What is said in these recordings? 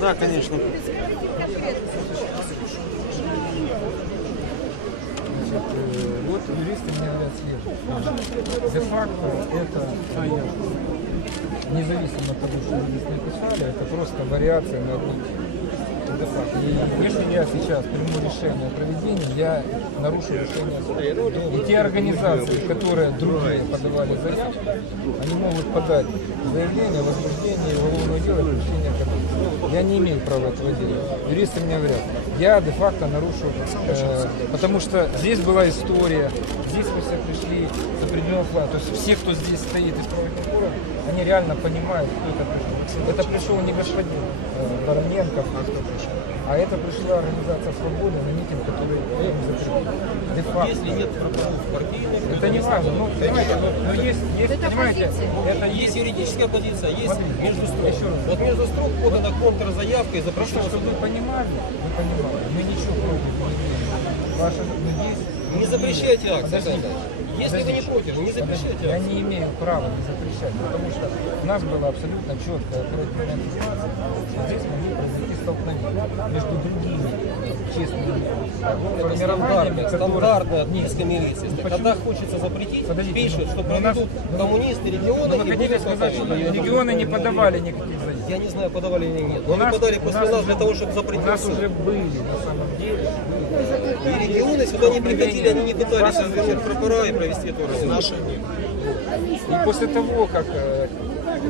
Да, конечно. Вот юристы мне говорят следующее. Де-факто это независимо от того, что юристы написали, это просто вариация на одну. И если я сейчас приму решение о проведении, я нарушу решение суда. И те организации, которые другие подавали заявку, они могут подать заявление о возбуждении уголовного дела и привлечения к. Я не имею права этого делать. Юристы мне говорят, я де-факто нарушу, э, потому что здесь была история, здесь мы все пришли с определенного плана. То есть все, кто здесь стоит из правоохранительных органов, они реально понимают, кто это пришел. Это пришел не господин э, Вороненко, а кто пришел. А это пришла организация «Свобода» на митинг, который я им запретил. Де-факто. Если нет пропаганд партийных, Это не важно. Ну, понимаете, но, но есть, есть, Это понимаете, позиция. это есть. есть юридическая позиция, есть Смотрите, между строк. еще раз. Вот между строк подана контрзаявка и Просто, запрещено чтобы вы понимали, вы понимали, мы ничего против не имеем. Ваша, ну, есть... Не запрещайте. Александр. Если вы не против, не запрещайте Я акт. не имею права не запрещать, потому что у нас была абсолютно четкая оперативная информация, здесь могли произойти столкновения между другими честными формированиями, стандартная, Нет, отписка милиции. Когда хочется запретить, Подождите, пишут, ну, что ну, нас- проведут ну, коммунисты региона вы и хотите будут сказать, что регионы не подавали никаких? Я не знаю, подавали или нет. У Но они нас- подали у нас нас для того, чтобы У запретить нас всё. уже были, на самом деле. И регионы сюда не приходили, они не пытались развернуть прапора и провести эту организацию. И после того, как э,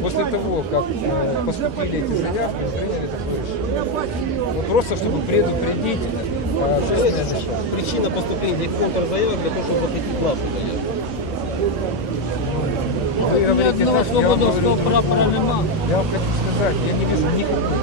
после того, как э, поступили эти заявки, приняли такое решение. Вот просто чтобы предупредить э. Причина поступления контрзаявок для того, чтобы запретить нашу я вам хочу сказать, я не вижу никакой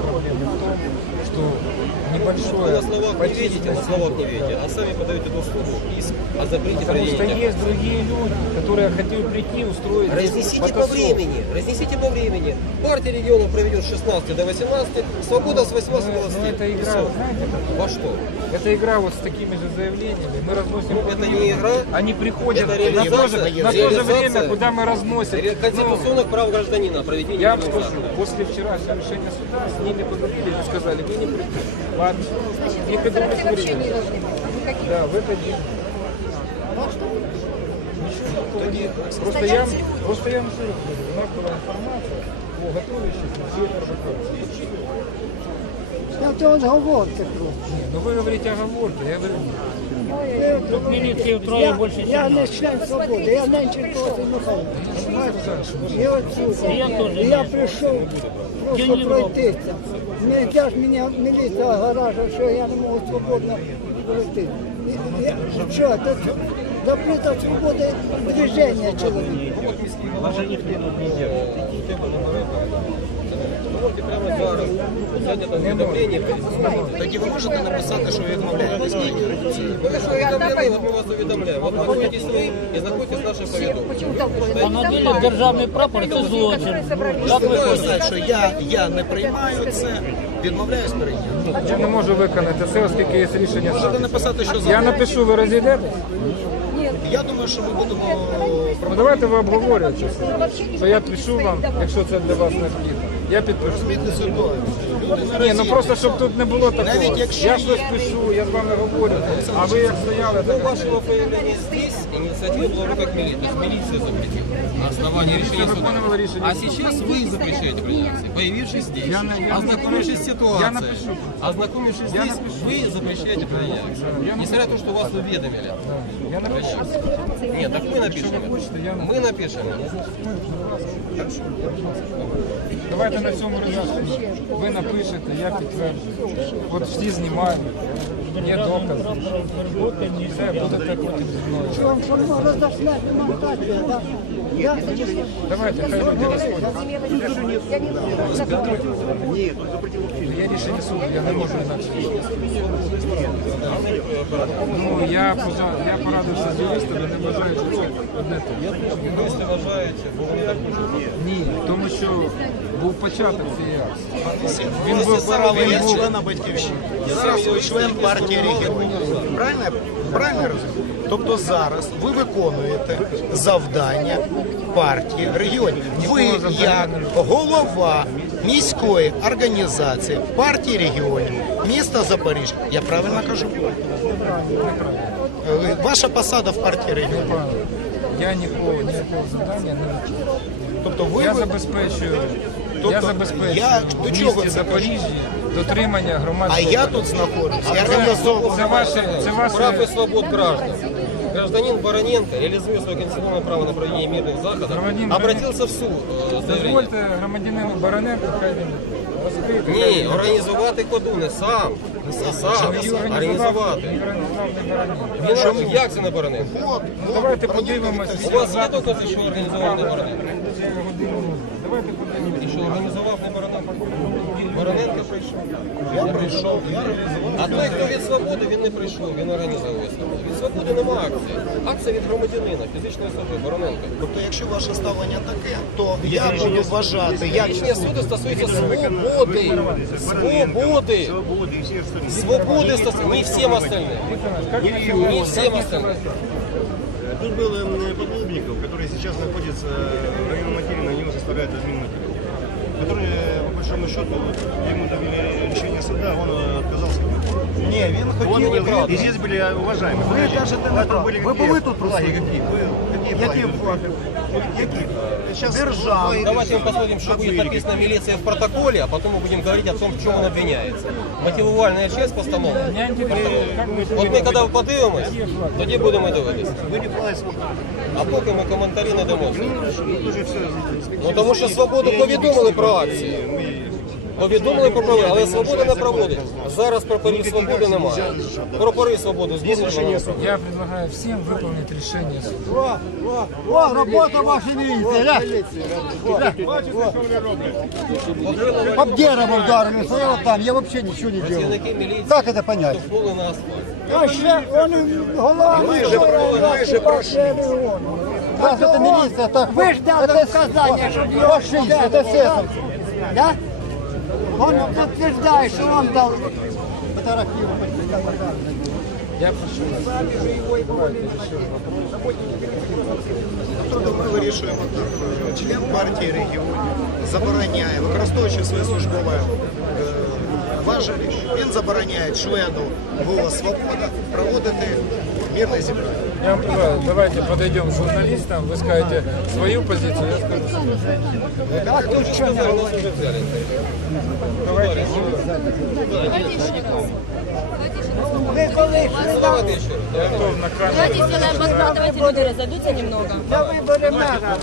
Вы небольшое на словах не видите, на словах не видите, а сами подаете суда иск о запрете Потому что есть другие люди, которые хотели прийти устроить Разнесите по времени, разнесите по времени. Партия регионов проведет с 16 до 18, свобода с 18 до Ну, 20. ну, это игра, знаете? Во что? Это игра вот с такими же заявлениями. Мы разносим. Ну, это не игра. Они приходят Это на, то же, на то же время, куда мы разносим. Конституционных прав гражданина проведения Ну, я вам скажу, после вчерашнего решения суда с ними поговорили и сказали, вы не придете. Ладно. Не Характер придумайте вообще время. не должны быть. Никаких. Да, в этот день. Просто я, просто я вам еще раз говорю, у нас была информация о готовящейся всей провокации. Это он говорите просто. Ні, Ну ви говорите оговорки, я говорю, ні. Тут милиции втрое Я, больше, чем я нас. не член свободи, я Ненченко Василь Михайлович. І отсюда. Я теж Не. просто пройтися. Не йде ж мені міліція гаража, що я не можу свободно пройти. Що, це запрета свободи движення чоловіка. Можете прямо зараз взяти це увідомлення. Тоді ви можете написати, що ви відмовляєтесь. Ви що увідомлені, от ми вас увідомляємо. От знаходитесь ви і знаходитесь наше повідомлення. Так? А на державний прапор це злочин. Як ви хочете? що я, я не приймаю це, відмовляюсь прийняти. Я не можу виконати це, оскільки є рішення Можете написати, що Я напишу, ви розійдете? Я думаю, що ми будемо Ну давайте ви обговорюєте. То я пишу вам, якщо це для вас необхідно. Я підпишу. розуміти ситуацію. Люди не Ні, ну просто щоб тут не було такого. Навіть якщо Я є- щось пишу, я з вами говорю, а ви як стояли, До так вашего появления здесь инициатива была в руках милиции. То есть милиция запретила на основании решения суда. виконували рішення А суду. сейчас вы запрещаете принятие, появившись здесь, Я на- я ознакомившись с Я ситуацией, напишу. ознакомившись Я здесь, напишу. вы запрещаете принятие. Несмотря на то, что вас уведомили. Я напишу. Нет, так мы напишем. я Мы напишем. Давайте на цьому результаті. Ви напишете, я підтверджую. От всі знімають, є докази. Все, будете потім зі мною. Що вам що можна роздаснати демонстрацію, так? Я, Давайте, хай люди розходять. Я не Є рішення суду, я не можу інакше. Ну, я, пожа- я порадився з юристами, не вважаю, що це одне те. Юристи вважають, бо вони так хочуть. Ні, тому що був початок цієї акції. Він був, він як члена батьківщини. Зараз ви член партії регіонів. Правильно? Правильно розумію? Тобто зараз ви виконуєте завдання партії регіонів. Ви як голова міської організації партії регіонів міста Запоріжжя. Я правильно кажу? Ваша посада в партії регіонів. Я нікого, ніякого завдання не. Тобто ви Я забезпечую, я забезпечую я до в чого місті це Запоріжжі дотримання А я тут знаходжусь. Я організовую. Це ваше, це Прав и ваше свобод граждан. Гражданин Бароненко, реализуя свое конституционное право на проведение мирных заходов, Гражданин обратился в суд э, с заявлением. дозвольте громадянину Бароненко, хай він розкрити. Ні, організувати ходу не сам. Не сам, Її організувати. Він як це не Бароненко? Давайте подивимось. У вас є докази, що організував не Бароненко? Подивимось. І що організував не Бароненко? Бароненко прийшов. Я прийшов, я. А той, хто від свободи, він не прийшов, він організовує свободу. Від свободи немає акції. Акція від громадянина, фізичної особи, Бароненко. Тобто, якщо ваше ставлення таке, то я буду вважати, як Рішення суду стосується свободи. Свободи. Свободи стосується, не всім остальним. Не всім остальним. Тут был м, Подлубников, который сейчас находится в районе Материна, его составляет админматериал. Который, э, по большому счету, ему дали решение суда, он э, отказался. ні, він Он хотів. был, и здесь были уважаемые. Ви кажете Это неправду. были Ви какие? були тут флаги присутні? какие? Вы- Какие флаги? Які? Державні. Давайте мы посмотрим, что будет написано в милиции в протоколе, а потом мы будем говорить о том, в чем он обвиняется. Мотивувальная часть постановки. Меня интересует, как вы От ми коли подивимось, тоді будемо дивитися. Были флаги сколько? А поки ми коментарі не дамо. Ну, тоже все. Ну тому що свободу повідомили про акції. Повідомили про право, але свобода не проводить. Зараз прапорів свободи немає. Прапори свободи збережені. Я предлагаю всем выполнить решение суда. О, робота ваша міліція, да? Об дерево ударили, стоял там, я вообще ничего не делал. Працівники міліції Как это понять? штовхнули на асфальт. А ще вони голови Майже про- майже пройшли. Раз это милиция, так вы ждали указания, чтобы фашист, это все. Да? Он подтверждает, что он дал фотографировать. Я прошу вас. Давайте решим вопрос. Тобто ми вирішуємо так. Член партії регіонів забороняє, використовуючи своє службове е, важелі, він забороняє члену «Голос Свобода» проводити мирне зібрання. Я вам предлагаю, давайте подойдем к журналистам, вы скажете свою позицию, я скажу свою. Сказали, нас вже взяли. Давайте Ви коли Давайте ще раз. готов на камеру. Давайте сделаем подхват, давайте люди разойдутся немного. на вибори мера,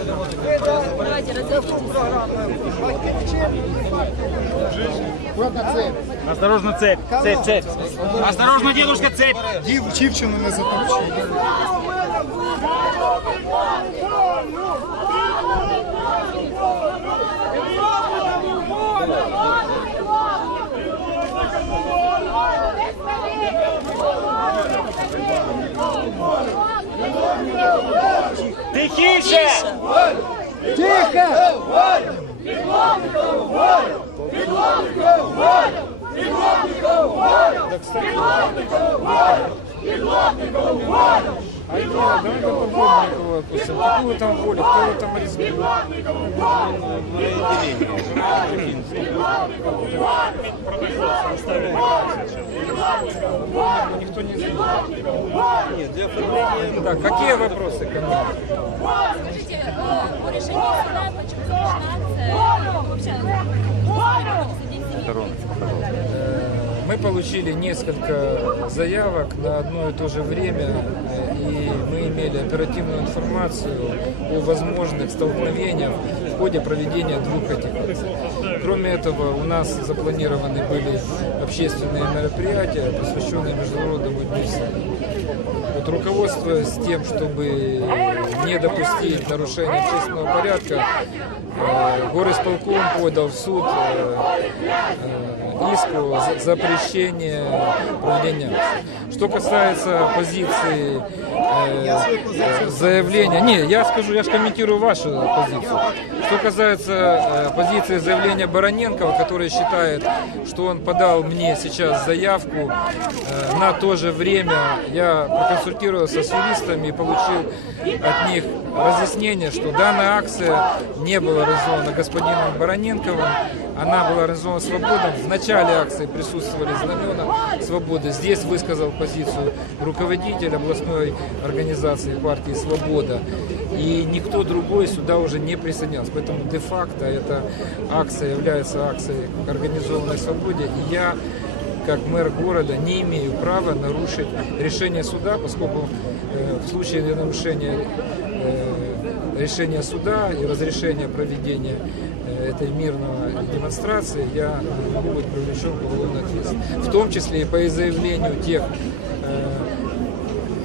ви дали Давайте разойдутся. програму. Батьківщина. Осторожно, цепь, цепь, цепь. Осторожно, дедушка, цепь. Дів Чівчину не затопчує. Тихіше! Тихо! Давайте попробуем отпустим. Какую там волю, кто там рискует? Никто не знает. Так, какие вопросы ко мне? Скажите, э, по решению суда, почему завершена акция? Вообще, Мы получили несколько заявок на одно и то же время, э, и мы имели оперативную информацию о возможных столкновениях в ходе проведения двух этих акций. Кроме этого, у нас запланированы были общественные мероприятия, посвященные Международному дню. Вот руководствуясь тем, чтобы не допустить нарушения общественного порядка, э, горисполком подал в суд иск о за- запрещение проведения. Что касается позиции э, заявления, не, я скажу, я комментирую вашу позицию. Что касается э, позиции заявления Бароненкова, который считает, что он подал мне сейчас заявку э, на то же время, я проконсультировался с юристами и получил от них разъяснение, что данная акция не была организована господином Бароненковым, она была организована «Свобода». В начале акции присутствовали знамена «Свободы». Здесь высказал позицию руководитель областной организации партии «Свобода». И никто другой сюда уже не присоединялся. Поэтому де-факто эта акция является акцией организованной «Свободе». И я как мэр города не имею права нарушить решение суда, поскольку э, в случае нарушения э, решения суда и разрешения проведения этой мирной демонстрации я могу быть привлечен к уголовной ответственности. В том числе и по заявлению тех э,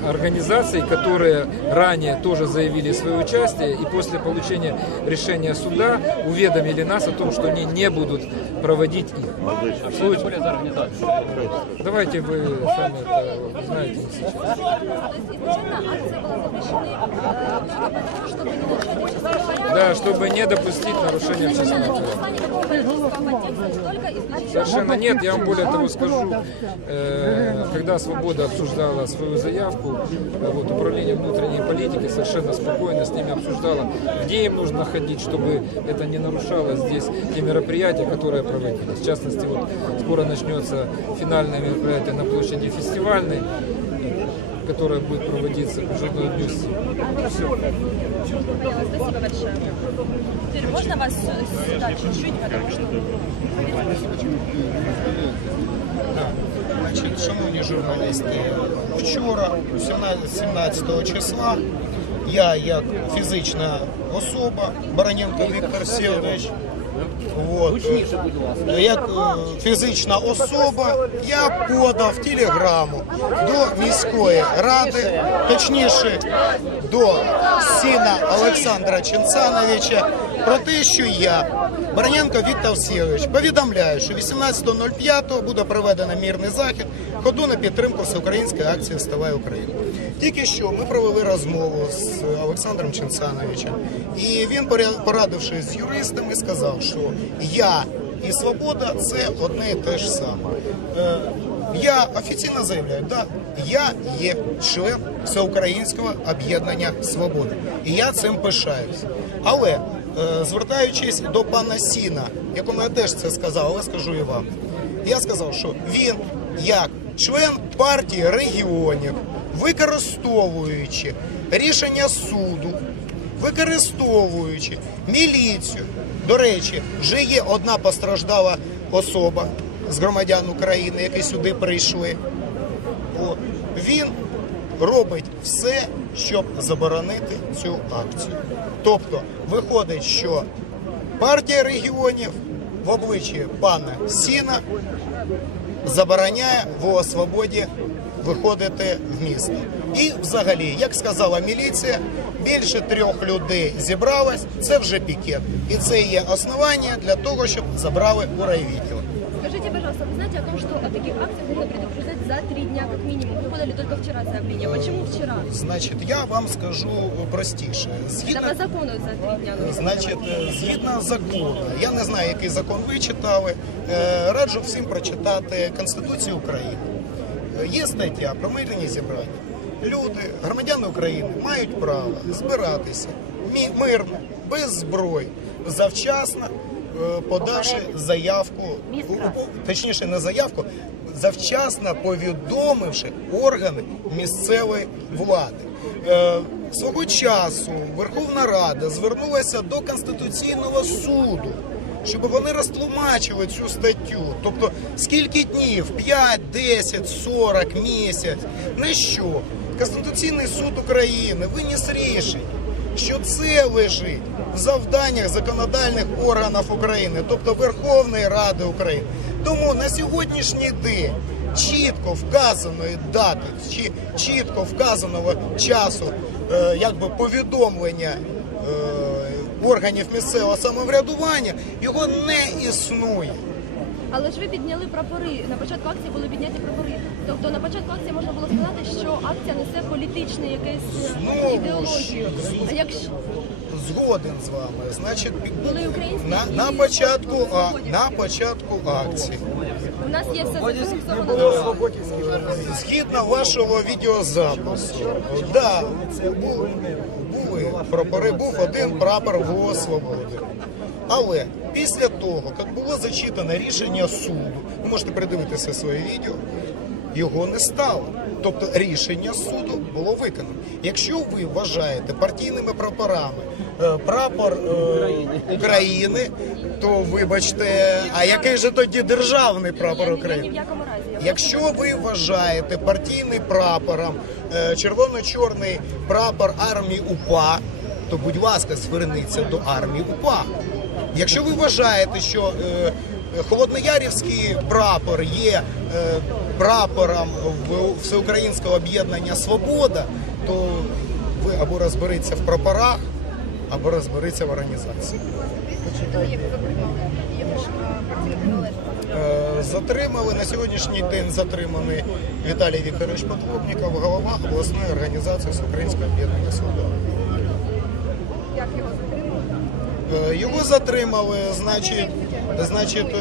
организаций, которые ранее тоже заявили свое участие и после получения решения суда уведомили нас о том, что они не будут проводить их. Случае- Давайте вы сами это знаете сейчас. Да, чтобы не допустить нарушения общественного порядка. нарушать общественного порядка. Только изначально Совершенно нет. Я вам более того скажу, э, когда Свобода обсуждала свою заявку, э, вот, управление внутренней политики совершенно спокойно с ними обсуждало, где им нужно ходить, чтобы это не нарушало здесь те мероприятия, которые проводились. В частности, вот скоро начнется финальное мероприятие на площади фестивальной, которое будет проводиться по Жирной дню. Все. Поняла, спасибо большое. Теперь можно вас э, сюда чуть-чуть, потому что... Значить, шановні журналісти, вчора, 17 17 числа, я як фізична особа, Бараненко Віктор Сергійович, от, е, як е, фізична особа, я подав телеграму до міської ради, точніше до сина Олександра Ченцановича, про те, що я, Бараненко Віктор Сергійович, повідомляю, що 18.05 буде проведено мірний захід ходу на підтримку всеукраїнської акції Вставай Україна. Тільки що ми провели розмову з Олександром Ченцановичем, і він, порадившись з юристами, сказав, що я і свобода це одне і те ж саме. Е, Я офіційно заявляю, да, я є член всеукраїнського об'єднання Свобода. І я цим пишаюсь. Але звертаючись до пана Сіна, якому я теж це сказав, але скажу і вам. Я сказав, що він, як член партії регіонів, використовуючи рішення суду, використовуючи міліцію. До речі, вже є одна постраждала особа з громадян України, які сюди прийшли. От. Він робить все, щоб заборонити цю акцію. Тобто, виходить, що партія регіонів в обличчі пана Сіна забороняє в свободі виходити в місто. І взагалі, як сказала міліція, більше трьох людей зібралось, це вже пікет. І це є основання для того, щоб забрали у райвідділ. Вы знаете о том, что о таких акциях нужно предупреждать за три дня как минимум? Вы подали только вчера заявление. Почему вчера? Значить, я вам скажу простіше. Згідно Это по закону за три дня. нужно Значить, е, згідно закону, я не знаю, який закон ви читали. е, Раджу всім прочитати Конституцію України. Е, Є стаття про мирні зібрання. Люди, громадяни України, мають право збиратися мі- мирно, без зброї, завчасно е, подавши заявку, у- у- точніше не заявку, завчасно повідомивши органи місцевої влади. Е, Свого часу Верховна Рада звернулася до Конституційного суду, щоб вони розтлумачили цю статтю. Тобто, скільки днів? 5, 10, 40, місяць. Не що? Конституційний суд України виніс рішення, що це лежить в завданнях законодальних органів України, тобто Верховної Ради України. Тому на сьогоднішній день чітко вказаної дати чи чітко вказаного часу е, якби повідомлення е, органів місцевого самоврядування його не існує. Але ж ви підняли прапори. На початку акції були підняті прапори. Тобто на початку акції можна було сказати, що акція несе е, Знову ж, ідеологію. А якщо Згоден з вами. Значить, Були на, на початку а, на початку акції. у нас є все зафіксовано. Згідно вашого відеозапису, да, бу- були прапори, був один прапор ВО Свободи. Але Після того, як було зачитане рішення суду, ви можете передивитися своє відео, його не стало. Тобто рішення суду було виконано. Якщо ви вважаєте партійними прапорами е, прапор е, України, то вибачте, а який же тоді державний прапор України? Якщо ви вважаєте партійним прапором е, червоно-чорний прапор армії УПА, то будь ласка, зверніться до армії УПА. Якщо ви вважаєте, що е, Холодноярівський прапор є е, прапором Всеукраїнського об'єднання Свобода, то ви або розберіться в прапорах, або розберіться в організації. Е, Затримали на сьогоднішній день затриманий Віталій Вікторович Потлобніков, голова обласної організації Всеукраїнського об'єднання Свобода. Як його затримали? Е, Його затримали, значить, значить,